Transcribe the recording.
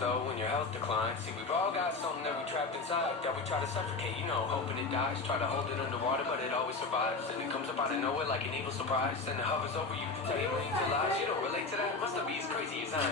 slow when your health declines. See, we've all got something that we trapped inside that we try to suffocate, hoping it dies. Try to hold it underwater, but it always survives. And it comes up out of nowhere like an evil surprise. And it hovers over you to tell you millions of lies. You don't relate to that? Must be as crazy as I am.